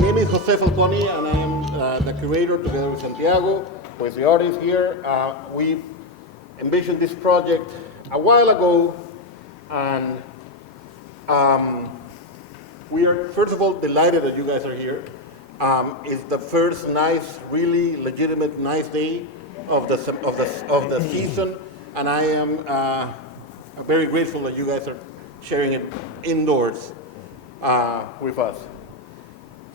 name is José Falconi, and I am the curator together with Santiago, who is the artist here. We envisioned this project a while ago, and we are, first of all, delighted that you guys are here. It's the first nice, really legitimate, nice day of the season, and I am very grateful that you guys are sharing it indoors with us.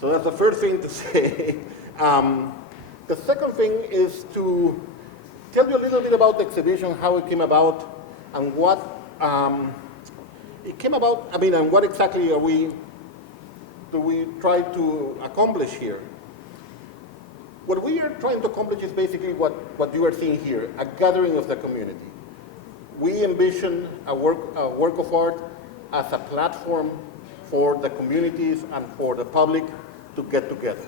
So that's the first thing to say. The second thing is to tell you a little bit about the exhibition, how it came about, and what it came about. I mean, and what exactly do we try to accomplish here? What we are trying to accomplish is basically what you are seeing here, a gathering of the community. We envision a work of art as a platform for the communities and for the public to get together.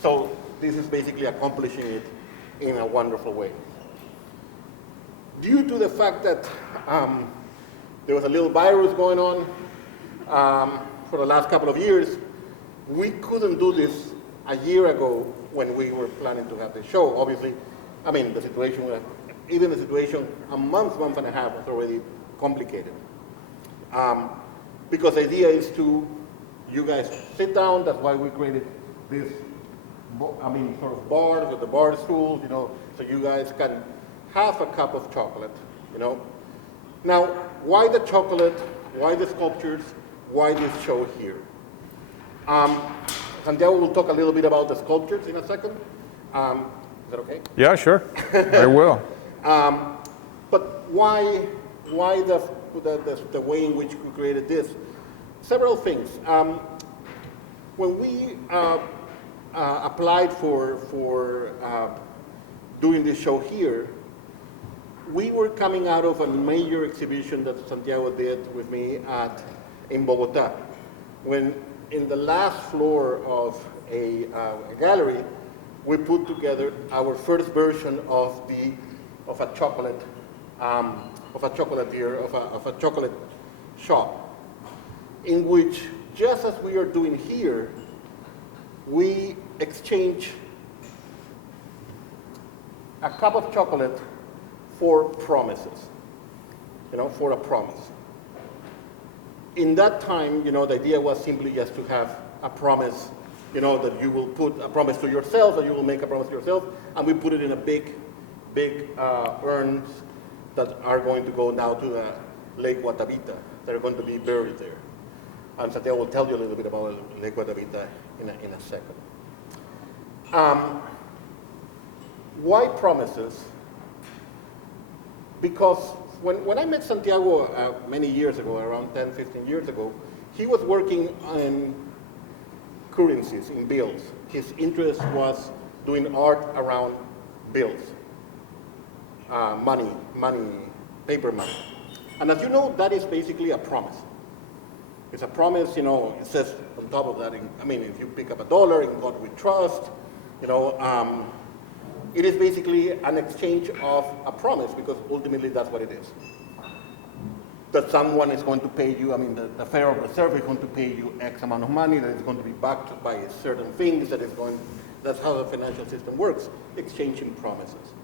So this is basically accomplishing it in a wonderful way. Due to the fact that there was a little virus going on for the last couple of years, we couldn't do this a year ago when we were planning to have the show. Obviously, I mean, the situation, even the situation a month and a half was already complicated. Because the idea is to, you guys sit down, that's why we created this, sort of bars with the bar stools, so you guys can have a cup of chocolate, Now, why the chocolate, why the sculptures, why this show here? Santiago will talk a little bit about the sculptures in a second. Is that okay? Yeah, sure, I will. But why the way in which we created this? Several things. When we applied for doing this show here, we were coming out of a major exhibition that Santiago did with me in Bogota. When in the last floor of a gallery, we put together our first version of a chocolate shop, in which, just as we are doing here, we exchange a cup of chocolate for promises, for a promise. In that time, the idea was simply just to have a promise, that you will put a promise to yourself, or you will make a promise to yourself, and we put it in a big urns that are going to go now to the Lake Guatavita. They're going to be buried there. And Santiago will tell you a little bit about Lake Guatavita in a second. Why promises? Because when I met Santiago many years ago, around 10, 15 years ago, he was working on currencies, in bills. His interest was doing art around bills, money, paper money. And as you know, that is basically a promise. It's a promise, it says on top of that, if you pick up $1, in God we trust, it is basically an exchange of a promise, because ultimately that's what it is. That someone is going to pay you, the Federal Reserve is going to pay you X amount of money, that is going to be backed by certain things, that's how the financial system works, exchanging promises.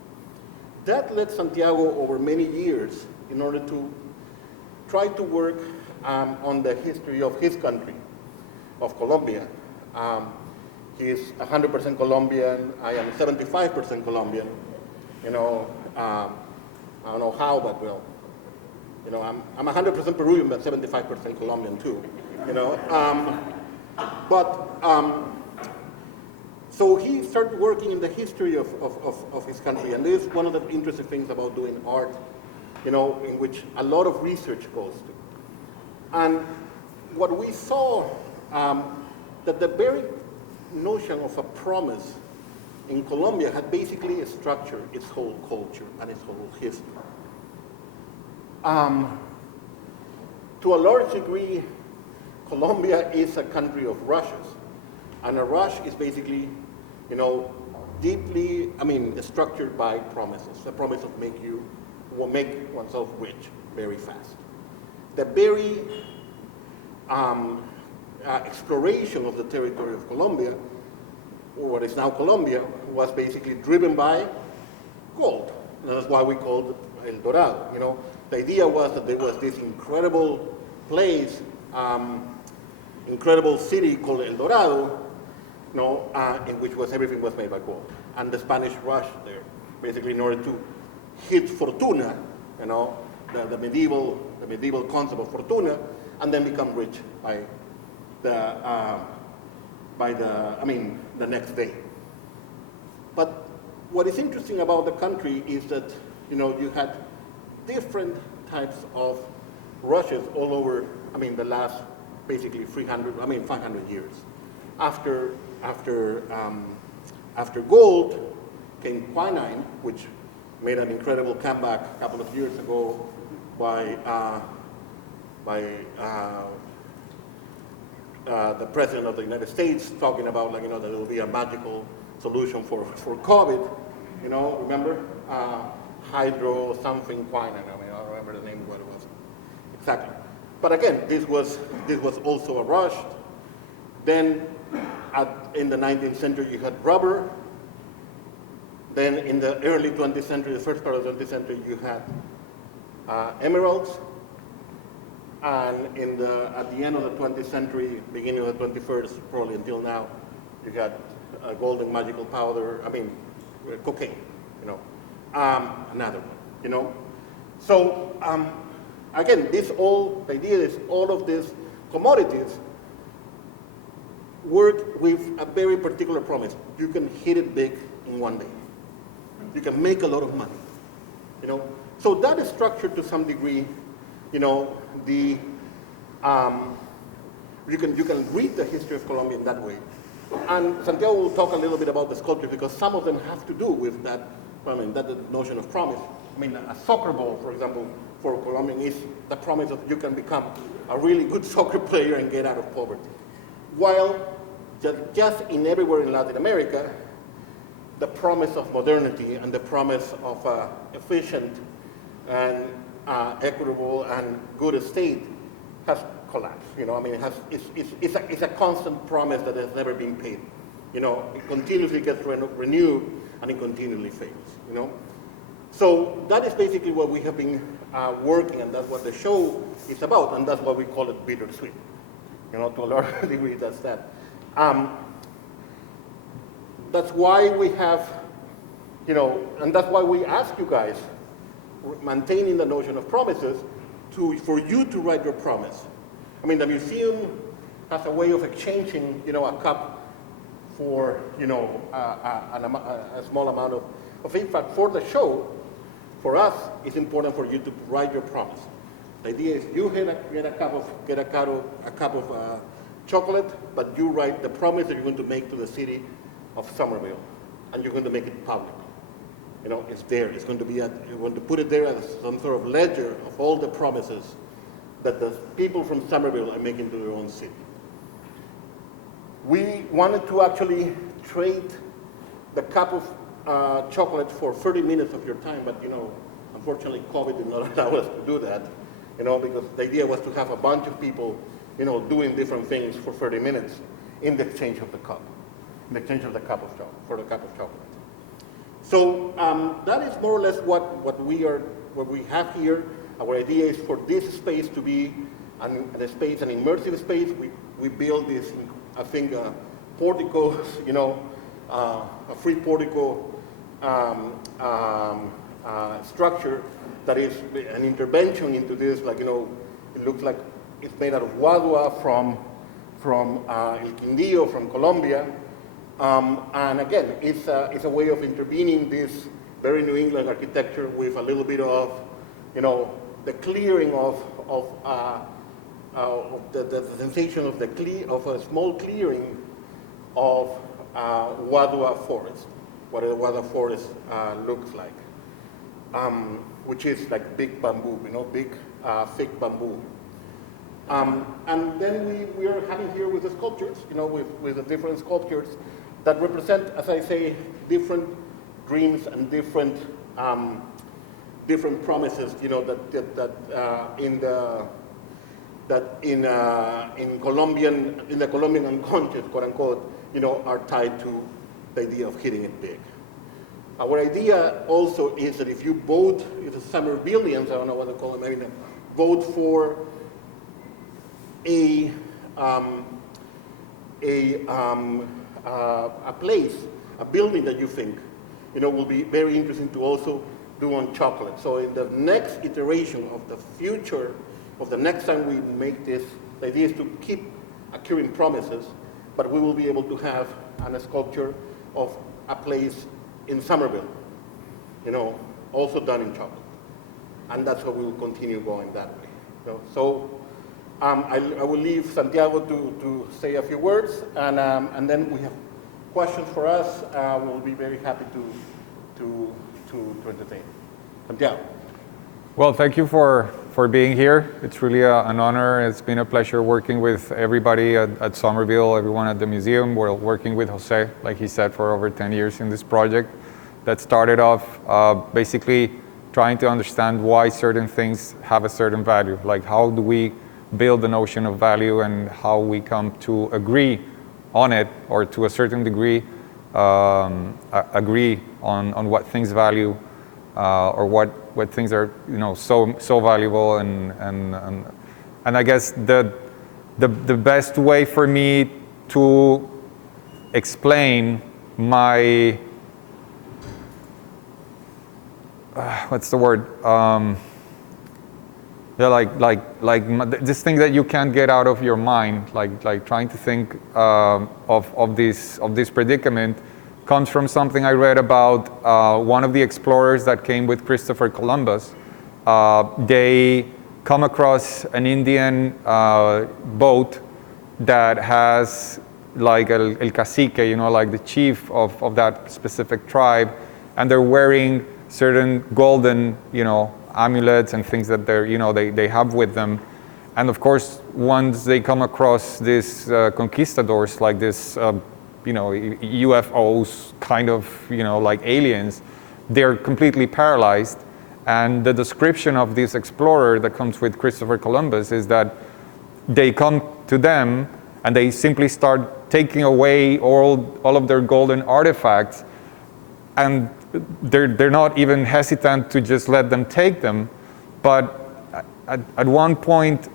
That led Santiago over many years in order to try to work on the history of his country, of Colombia. He's 100% Colombian, I am 75% Colombian. I don't know how, but well, I'm 100% Peruvian, but 75% Colombian too, So he started working in the history of his country, and this is one of the interesting things about doing art, in which a lot of research goes to. And what we saw, that the very notion of a promise in Colombia had basically structured its whole culture and its whole history. To a large degree, Colombia is a country of rushes, and a rush is basically, deeply, structured by promises. The promise of make oneself rich very fast. The very exploration of the territory of Colombia, or what is now Colombia, was basically driven by gold. And that's why we called it El Dorado. You know, the idea was that there was this incredible place, incredible city called El Dorado, you know, in which everything was made by gold. And the Spanish rushed there, basically in order to hit fortuna, you know, the medieval concept of fortuna, and then become rich by the next day. But what is interesting about the country is that, you know, you had different types of rushes all over, the last basically 500 years. After gold came quinine, which made an incredible comeback a couple of years ago by the president of the United States talking about, like, you know, that there will be a magical solution for COVID. You know, remember? Hydro something quinine. I don't remember the name of what it was exactly. But again, this was also a rush. Then in the 19th century, you had rubber. Then in the early 20th century, the first part of the 20th century, you had emeralds. And at the end of the 20th century, beginning of the 21st, probably until now, you got golden magical powder, cocaine, you know, another one, you know. So again, the idea is all of these commodities work with a very particular promise. You can hit it big in one day. You can make a lot of money, you know. So that is structured to some degree, you know, you can read the history of Colombia in that way. And Santiago will talk a little bit about the sculpture because some of them have to do with that, that notion of promise. A soccer ball, for example, for Colombian is the promise that you can become a really good soccer player and get out of poverty. While just everywhere in Latin America, the promise of modernity and the promise of efficient and equitable and good state has collapsed. You know, it's a constant promise that has never been paid. You know, it continuously gets renewed and it continually fails. You know, so that is basically what we have been working, and that's what the show is about, and that's why we call it Bittersweet. You know, to a large degree, that's that. That's why we have, you know, and that's why we ask you guys, maintaining the notion of promises, for you to write your promise. The museum has a way of exchanging, you know, a cup for, you know, a small amount of impact. For the show, for us, it's important for you to write your promise. The idea is you get a cup of chocolate, but you write the promise that you're going to make to the city of Somerville, and you're going to make it public. You know, it's there. It's going to be you're going to put it there as some sort of ledger of all the promises that the people from Somerville are making to their own city. We wanted to actually trade the cup of chocolate for 30 minutes of your time, but, you know, unfortunately, COVID did not allow us to do that, you know, because the idea was to have a bunch of people, you know, doing different things for 30 minutes in the exchange of the cup, in the exchange of the cup of chocolate, for the cup of chocolate. So that is more or less what we have here. Our idea is for this space to be an immersive space. We build this, I think, portico, you know, a free portico structure that is an intervention into this, like, you know, it looks like it's made out of guadua from El Quindío, from Colombia. And again, it's a way of intervening this very New England architecture with a little bit of, you know, the clearing of the sensation of a small clearing of guadua forest, what a guadua forest looks like, which is like big bamboo, you know, big thick bamboo. And then we are having here with the sculptures, you know, with the different sculptures that represent, as I say, different dreams and different promises, you know, that in that in the Colombian unconscious, quote unquote, are tied to the idea of hitting it big. Our idea also is that if you vote, if the Somervillians, I don't know what to call them, maybe vote for a place, a building that you think, will be very interesting to also do on chocolate. So in the next iteration of the future, of the next time we make this, the idea is to keep accruing promises, but we will be able to have a sculpture of a place in Somerville, also done in chocolate. And that's how we will continue going that way. So I will leave Santiago to say a few words, and then we have questions for us. We'll be very happy to entertain. Santiago. Well, thank you for being here. It's really an honor. It's been a pleasure working with everybody at Somerville, everyone at the museum. We're working with Jose, like he said, for over 10 years in this project that started off basically trying to understand why certain things have a certain value. Like how do we build the notion of value and how we come to agree on it, or to a certain degree agree on what things value or what things are so valuable, and I guess the best way for me to explain my what's the word, this thing that you can't get out of your mind, like trying to think of this predicament, comes from something I read about one of the explorers that came with Christopher Columbus. They come across an Indian boat that has like el cacique, like the chief of that specific tribe, and they're wearing certain golden, amulets and things that they have with them. And of course, once they come across these conquistadors, like this, UFOs, kind of, like aliens, they're completely paralyzed. And the description of this explorer that comes with Christopher Columbus is that they come to them and they simply start taking away all of their golden artifacts, and they're not even hesitant to just let them take them. But at one point,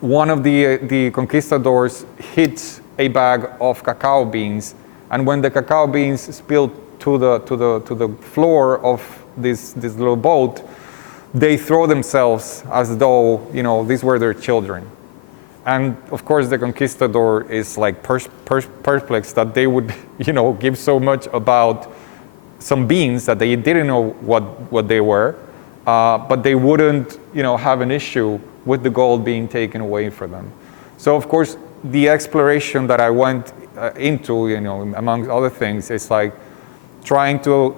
one of the conquistadors hits a bag of cacao beans, and when the cacao beans spilled to the floor of this little boat, they throw themselves as though these were their children. And of course, the conquistador is like perplexed that they would give so much about some beans that they didn't know what they were, but they wouldn't have an issue with the gold being taken away from them. So of course, the exploration that I went into, among other things, is like trying to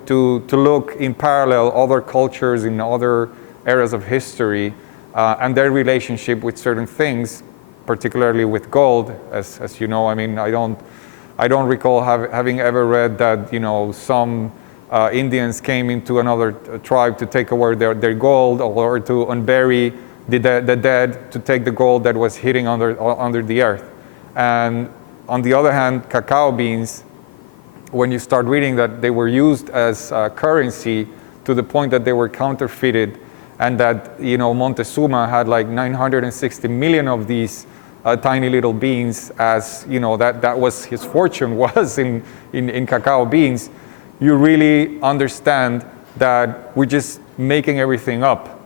look in parallel other cultures in other areas of history and their relationship with certain things, particularly with gold. As you know, I mean, I don't recall having ever read that some Indians came into another tribe to take away their gold, or to unbury the dead to take the gold that was hidden under the earth. And on the other hand, cacao beans, when you start reading that they were used as currency to the point that they were counterfeited, and that Montezuma had like 960 million of these tiny little beans, as that was his fortune was in cacao beans, you really understand that we're just making everything up.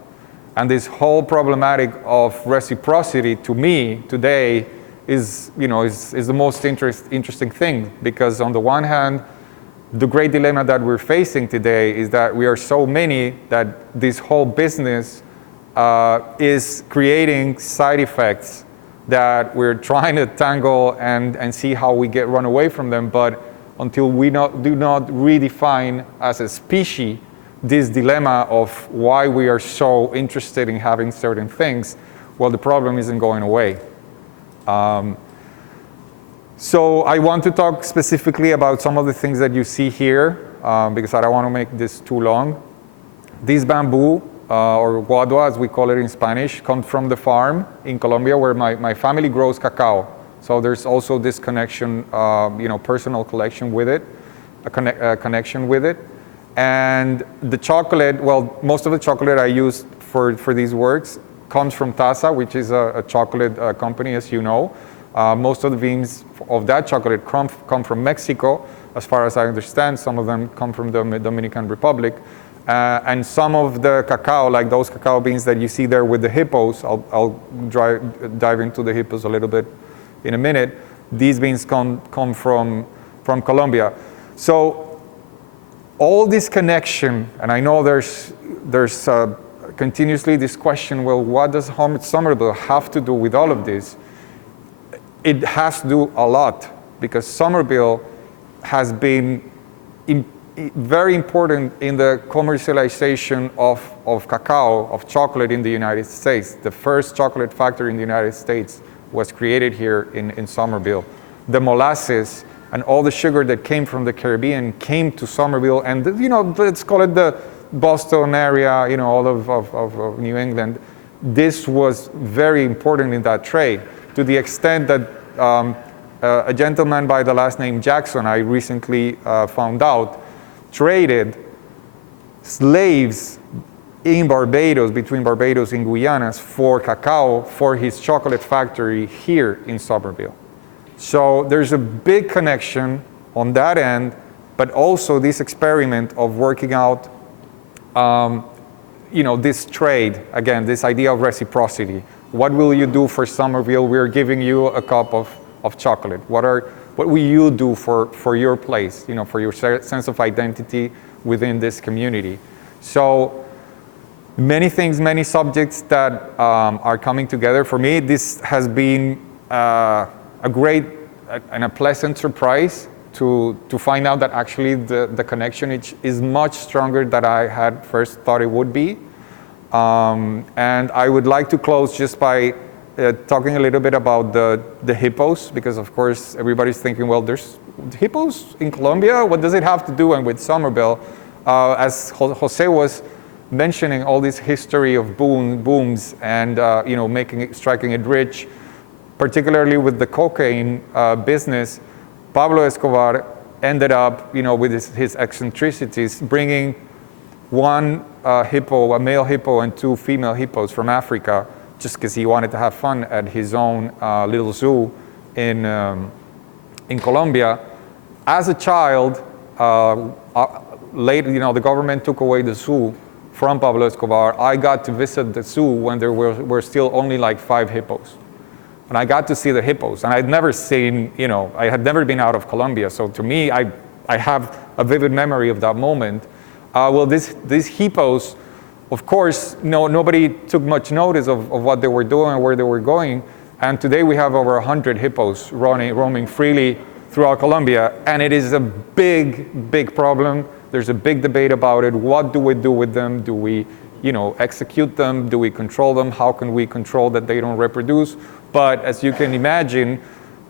And this whole problematic of reciprocity, to me today, is the most interesting thing, because on the one hand, the great dilemma that we're facing today is that we are so many that this whole business is creating side effects that we're trying to tangle and see how we run away from them. But until we do not redefine as a species this dilemma of why we are so interested in having certain things, well, the problem isn't going away. So I want to talk specifically about some of the things that you see here, because I don't want to make this too long. This bamboo or guadua, as we call it in Spanish, comes from the farm in Colombia where my family grows cacao. So there's also this connection, personal connection with it, a connection with it. And the chocolate, well, most of the chocolate I use for these works comes from Taza, which is a chocolate company, as you know. Most of the beans of that chocolate come from Mexico, as far as I understand. Some of them come from the Dominican Republic. And some of the cacao, like those cacao beans that you see there with the hippos, I'll dive into the hippos a little bit in a minute. These beans come from Colombia. So all this connection, and I know there's continuously this question, well, what does Somerville have to do with all of this? It has to do a lot, because Somerville has been very important in the commercialization of cacao, of chocolate in the United States. The first chocolate factory in the United States was created here in Somerville. The molasses and all the sugar that came from the Caribbean came to Somerville, and let's call it the Boston area, all of New England. This was very important in that trade, to the extent that a gentleman by the last name Jackson, I recently found out, traded slaves in Barbados, between Barbados and Guyana, for cacao for his chocolate factory here in Somerville. So there's a big connection on that end, but also this experiment of working out, this trade, again, this idea of reciprocity. What will you do for Somerville? We're giving you a cup of chocolate. What will you do for your place, for your sense of identity within this community? So many things, many subjects that are coming together. For me, this has been a great and a pleasant surprise to find out that actually the connection is much stronger than I had first thought it would be. And I would like to close just by talking a little bit about the hippos, because of course everybody's thinking, well, there's hippos in Colombia? What does it have to do with Somerville? As Jose was mentioning, all this history of booms and striking it rich, particularly with the cocaine business. Pablo Escobar ended up, with his eccentricities, bringing one hippo, a male hippo, and two female hippos from Africa, just because he wanted to have fun at his own little zoo in Colombia. As a child, later, the government took away the zoo from Pablo Escobar. I got to visit the zoo when there were still only like 5 hippos. And I got to see the hippos. And I'd never seen, I had never been out of Colombia. So to me, I have a vivid memory of that moment. Well, these hippos, of course, nobody took much notice of what they were doing and where they were going. And today we have over 100 hippos roaming freely throughout Colombia. And it is a big, big problem. There's a big debate about it. What do we do with them? Do we, execute them? Do we control them? How can we control that they don't reproduce? But as you can imagine,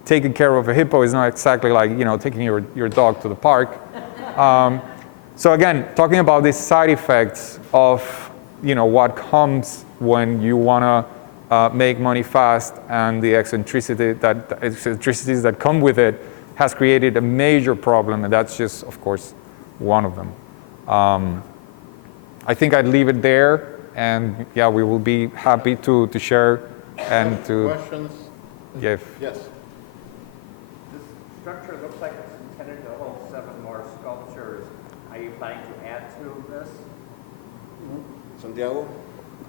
taking care of a hippo is not exactly like, taking your dog to the park. So again, talking about these side effects of, what comes when you want to make money fast, and the eccentricities that come with it has created a major problem, and that's just, of course, one of them. I think I'd leave it there, and yeah, we will be happy to share and to... Questions? Yes. Yes. This structure looks like it's intended to hold 7 more sculptures. Are you planning to add to this? Santiago?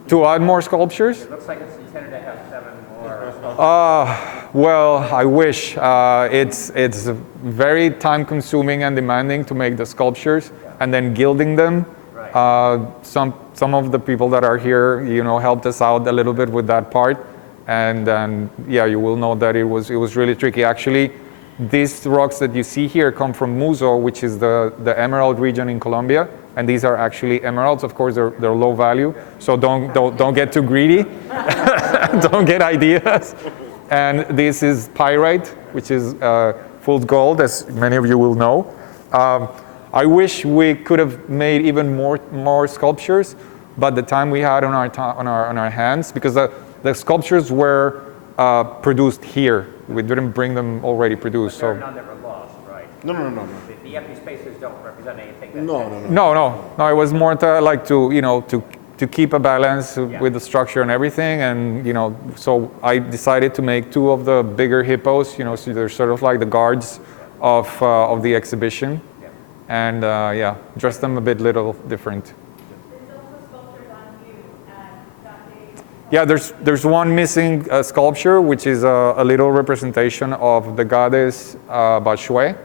To add more sculptures? It looks like it's intended to have 7 more sculptures. Well, I wish. It's very time-consuming and demanding to make the sculptures, and then gilding them. Right. Some of the people that are here, helped us out a little bit with that part, and yeah, you will know that it was really tricky. Actually, these rocks that you see here come from Muso, which is the emerald region in Colombia, and these are actually emeralds. Of course, they're low value, so don't get too greedy. Don't get ideas. And this is pyrite, which is fool's gold, as many of you will know. I wish we could have made even more sculptures, but the time we had on our hands, because the sculptures were produced here. We didn't bring them already produced. There are So none that were lost, right? No. The empty spaces don't represent anything. That no, it was more to keep a balance with the structure and everything, and so I decided to make two of the bigger hippos. So they're sort of like the guards of the exhibition, and dress them a bit little different. There's also sculptures on you and that day. Yeah, there's one missing sculpture, which is a little representation of the goddess Bachué.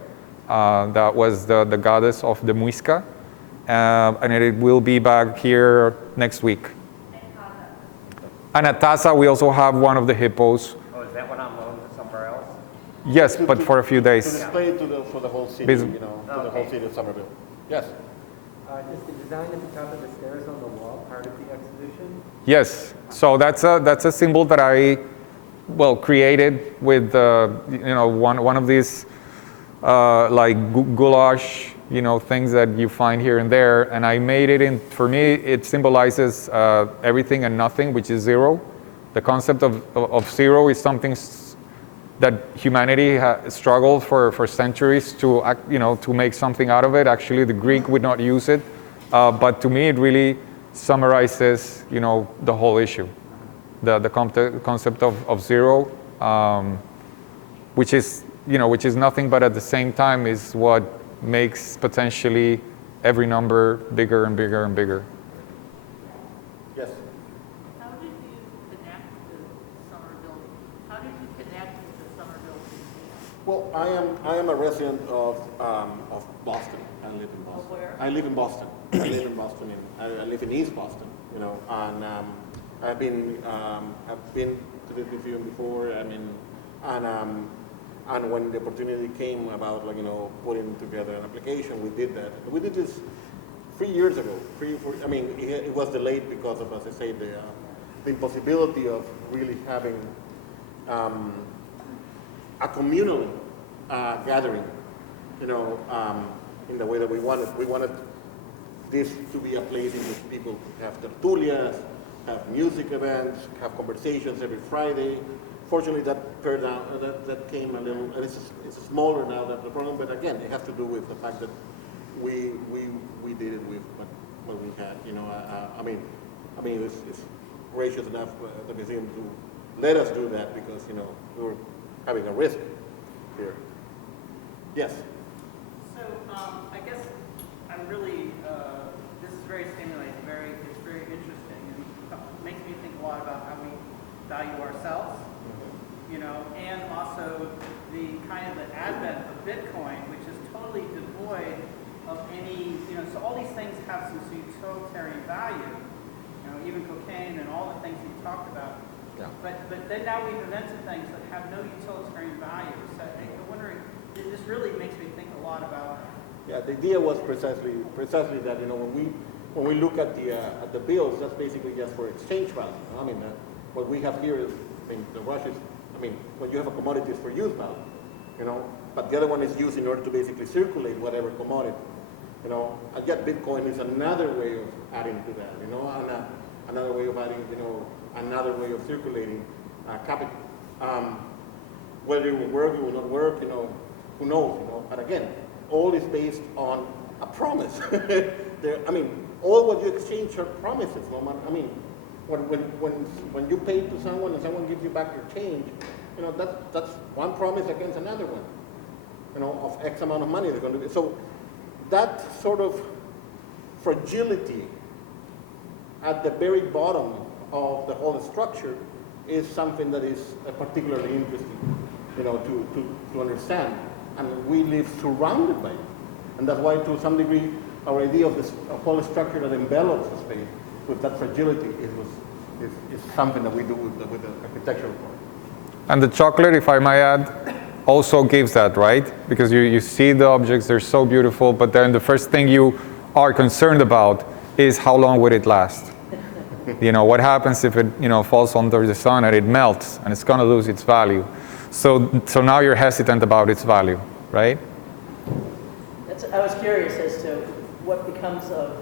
That was the goddess of the Muisca. And it will be back here next week. And at Taza, we also have one of the hippos. Oh, is that one on loan somewhere else? Yes, but for a few To days. display for the whole city, to the whole city of Somerville. Yes. Is the design at the top of the stairs on the wall part of the exhibition? Yes. So that's a symbol that I created with one of these like goulash things that you find here and there, and I made it for me, it symbolizes everything and nothing, which is zero. The concept of zero is something that humanity has struggled for centuries to make something out of it. Actually, the Greek would not use it, but to me, it really summarizes, the whole issue. The concept of zero, which is nothing, but at the same time is what makes potentially every number bigger and bigger and bigger. Yes. How did you connect to Somerville? How did you connect with the Somerville Museum? Well, I am a resident of Boston. I live in Boston. Of where? I live in Boston. I live in Boston. I live in East Boston. And I've been to this museum before. And when the opportunity came about, putting together an application, we did that. We did this 3 years ago. It was delayed because of, as I say, the impossibility of really having a communal gathering, in the way that we wanted. We wanted this to be a place in which people have tertulias, have music events, have conversations every Friday. Fortunately, that came a little, and it's smaller now than the problem. But again, it has to do with the fact that we did it with what we had. It's gracious enough the museum to let us do that because we were having a risk here. Yes. So I guess I'm really this is very stimulating. It's very interesting, and makes me think a lot about how we value ourselves. And also the kind of the advent of Bitcoin, which is totally devoid of any, so all these things have some utilitarian value, even cocaine and all the things we talked about. Yeah. But then now we've invented things that have no utilitarian value. So I'm wondering, this really makes me think a lot about. Yeah, the idea was precisely that when we look at the bills, that's basically just for exchange value. What we have here is the rush is. When you have a commodity, it's for use value, but the other one is used in order to basically circulate whatever commodity, and yet Bitcoin is another way of adding to that, and another way of adding, another way of circulating capital. Whether it will work, it will not work, who knows, but again, all is based on a promise. All what you exchange are promises, When you pay to someone and someone gives you back your change, that's one promise against another one, of X amount of money they're going to do. So that sort of fragility at the very bottom of the whole structure is something that is particularly interesting, to understand. And we live surrounded by it. And that's why, to some degree, our idea of this whole structure that envelops the space with that fragility is something that we do with the architectural part. And the chocolate, if I might add, also gives that, right? Because you see the objects, they're so beautiful, but then the first thing you are concerned about is how long would it last? What happens if it falls under the sun and it melts and it's going to lose its value? So now you're hesitant about its value, right? I was curious as to what becomes of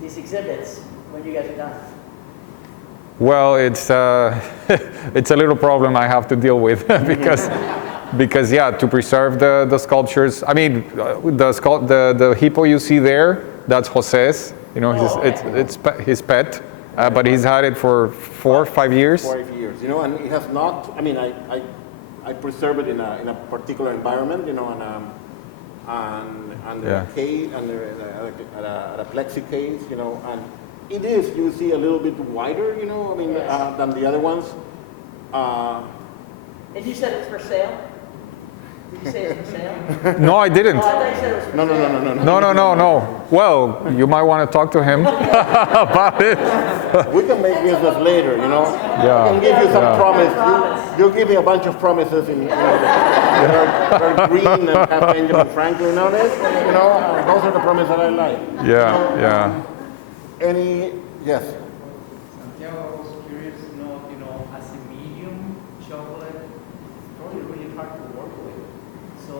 these exhibits when you guys are done? Well, it's it's a little problem I have to deal with because yeah, to preserve the sculptures. I mean, the hippo you see there, that's José's. You know, it's his pet, but he's had it for 4 or 5 years. 5 years, you know, and it has not. I mean, I preserve it in a particular environment, you know, and Yeah. a case, and at a plexi case, you know, and it is, you see, a little bit wider, you know, I mean, than the other ones. And you said it's for sale? Did you say it's for sale? No, I didn't. Oh, I thought you said it was for sale. No. Well, you might want to talk to him about it. We can make business later, you know. Yeah. I can give you some Yeah. promise. You give me a bunch of promises in they're green and have Benjamin Franklin on it, you know. Those are the promises that I like. Yeah. Yes. Santiago, I was curious to know, as a medium chocolate, it's probably really hard to work with. So,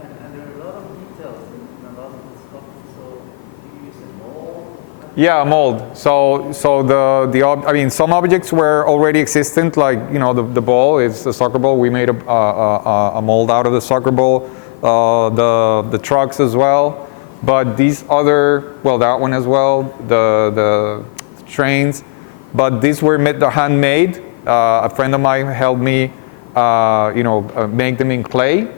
and there are a lot of details in a lot of the stuff. So, do you use a mold? Yeah, a mold. I mean, some objects were already existent, like the ball. It's the soccer ball. We made a mold out of the soccer ball. The trucks as well. But these other, well, that one as well. The trains. But these were handmade. A friend of mine helped me, make them in clay,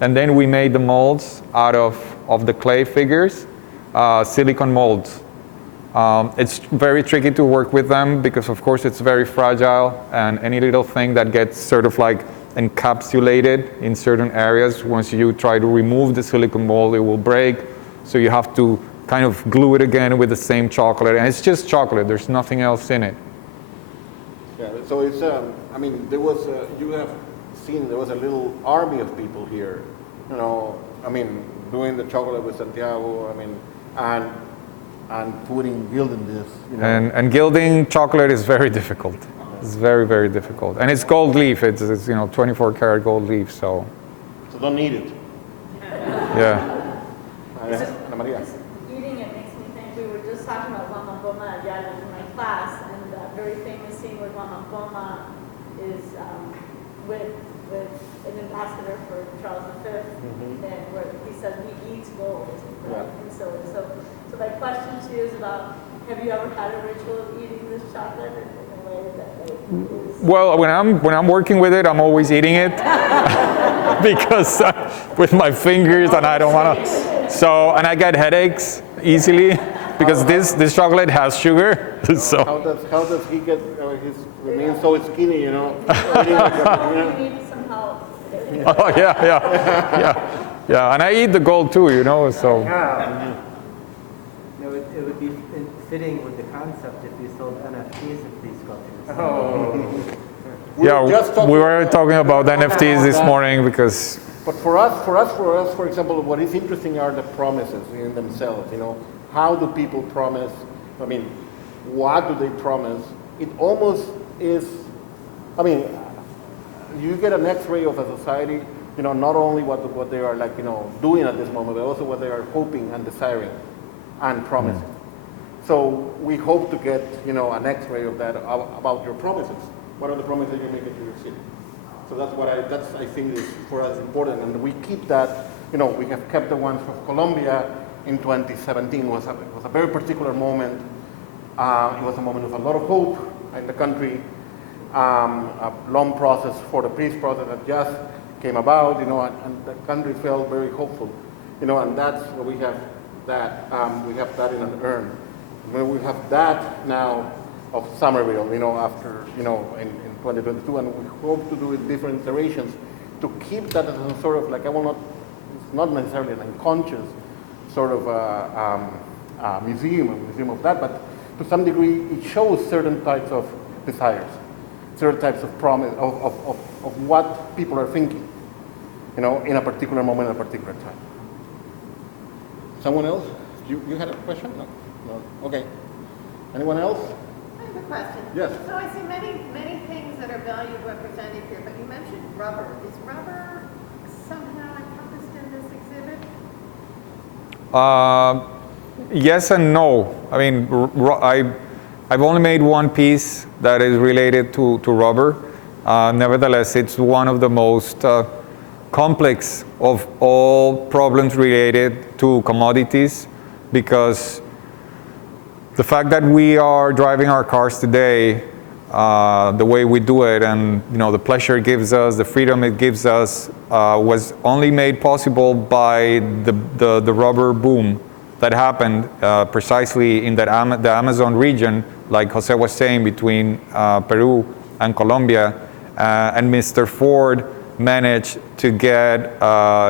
and then we made the molds out of the clay figures, silicone molds. It's very tricky to work with them because, of course, it's very fragile, and any little thing that gets sort of like encapsulated in certain areas, once you try to remove the silicone mold, it will break. So you have to kind of glue it again with the same chocolate, and it's just chocolate. There's nothing else in it. Yeah. So it's. I mean, there was. You have seen there was a little army of people here. You know. I mean, doing the chocolate with Santiago. I mean, and gilding this. You know. And gilding chocolate is very difficult. It's very, very difficult. And it's gold leaf. It's 24 karat gold leaf. So don't need it. Yeah. Ana Maria. Just eating it makes me think, we were just talking about Guamacoma Ayala in my class, and that very famous scene with Guamacoma is with an ambassador for Charles V, and where he said, "We eat gold." Right? Yeah. And so my question to you is about, have you ever had a ritual of eating this chocolate in a way that is... Well, when I'm working with it, I'm always eating it because with my fingers, and I don't want to. So, and I get headaches easily because this chocolate has sugar. So How does he get? Remain so skinny, you know? You need some help. oh yeah, and I eat the gold too, So It would be fitting with the concept if you sold NFTs of these sculptures. we were talking about NFTs this morning because. But for us, for example, what is interesting are the promises in themselves. How do people promise? I mean, what do they promise? It almost is. I mean, you get an X-ray of a society. Not only what they are doing at this moment, but also what they are hoping and desiring and promising. So we hope to get an X-ray of that about your promises. What are the promises you make to your city? So that's I think is for us important, and we keep that. We have kept the ones from Colombia in 2017. Was a very particular moment. It was a moment of a lot of hope in the country. A long process for the peace process that just came about. And the country felt very hopeful. And that's what we have. That we have that in an urn. We have that now of Somerville. After in 2022, and we hope to do it different iterations to keep that as a sort of it's not necessarily an unconscious sort of a museum of that, but to some degree it shows certain types of desires, certain types of promise of what people are thinking, in a particular moment, at a particular time. Someone else? You had a question? No. Okay. Anyone else? I have a question. Yes. So I see many things that are value represented here, but you mentioned rubber. Is rubber somehow encompassed in this exhibit? Yes and no. I mean, I've only made one piece that is related to rubber. Nevertheless, it's one of the most complex of all problems related to commodities, because the fact that we are driving our cars today the way we do it, and the pleasure it gives us, the freedom it gives us, was only made possible by the rubber boom that happened precisely in the Amazon region, like Jose was saying, between Peru and Colombia. And Mr. Ford managed to get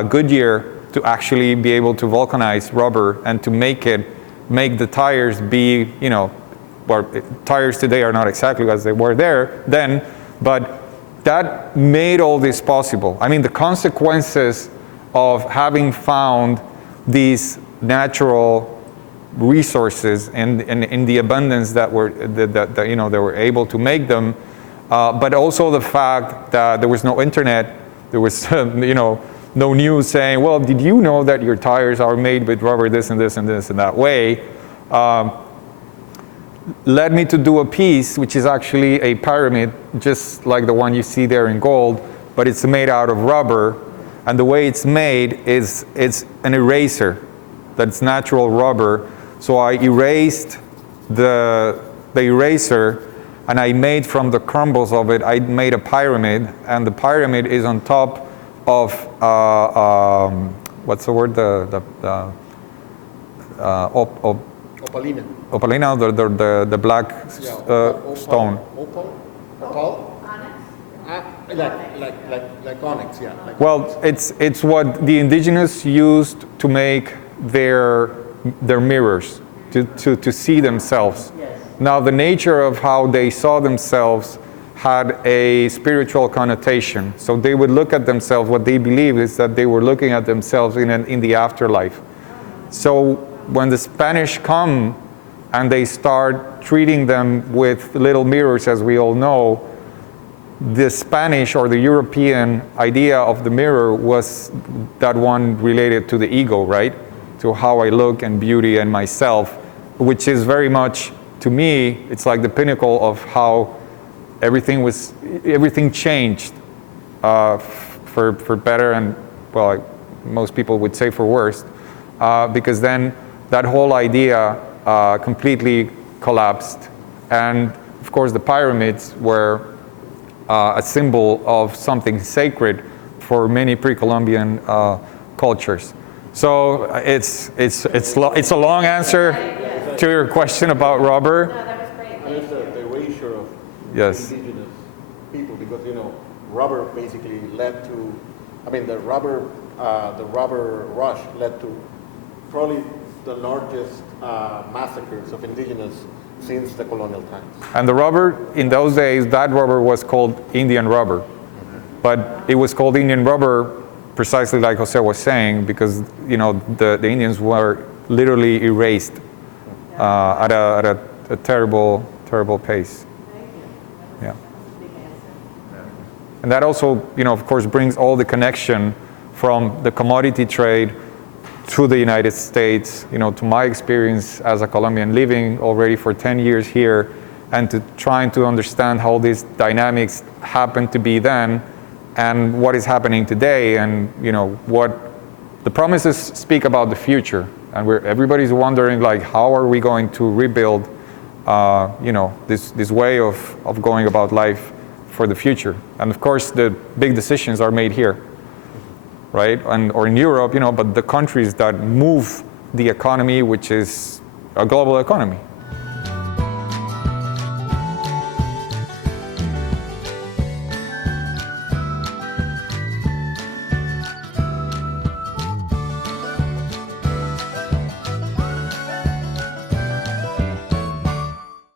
Goodyear to actually be able to vulcanize rubber and to make the tires be, well, tires today are not exactly as they were then, but that made all this possible. I mean, the consequences of having found these natural resources and in the abundance that they were able to make them, but also the fact that there was no internet, there was no news saying, well, did you know that your tires are made with rubber this and this and this and that way, led me to do a piece which is actually a pyramid, just like the one you see there in gold, but it's made out of rubber. And the way it's made is it's an eraser that's natural rubber. So I erased the eraser, and I made from the crumbles of it, I made a pyramid, and the pyramid is on top of what's the word? Opalina. Opalina, the black stone. Opal? Like onyx, yeah. Well, it's what the indigenous used to make their mirrors, to see themselves. Yes. Now, the nature of how they saw themselves had a spiritual connotation. So they would look at themselves, what they believed is that they were looking at themselves in the afterlife. So when the Spanish come and they start treating them with little mirrors, as we all know, the Spanish or the European idea of the mirror was that one related to the ego, right? To how I look and beauty and myself, which is very much, to me, it's like the pinnacle of how everything changed for better, and well, most people would say for worse, because then that whole idea completely collapsed. And of course the pyramids were a symbol of something sacred for many pre-Columbian cultures. So it's a long answer to your question about rubber. No, that was great. And it's the erasure of Yes. indigenous people, because rubber basically led to, the rubber rush led to probably the largest massacres of indigenous since the colonial times. And the rubber, in those days, that rubber was called Indian rubber. But it was called Indian rubber precisely like Jose was saying, because the Indians were literally erased at a terrible pace. Yeah. And that also, of course, brings all the connection from the commodity trade to the United States, to my experience as a Colombian living already for 10 years here, and to trying to understand how these dynamics happened to be then and what is happening today, and what the promises speak about the future. And everybody's wondering, like, how are we going to rebuild this way of going about life for the future? And of course the big decisions are made here, right? Or in Europe, but the countries that move the economy, which is a global economy,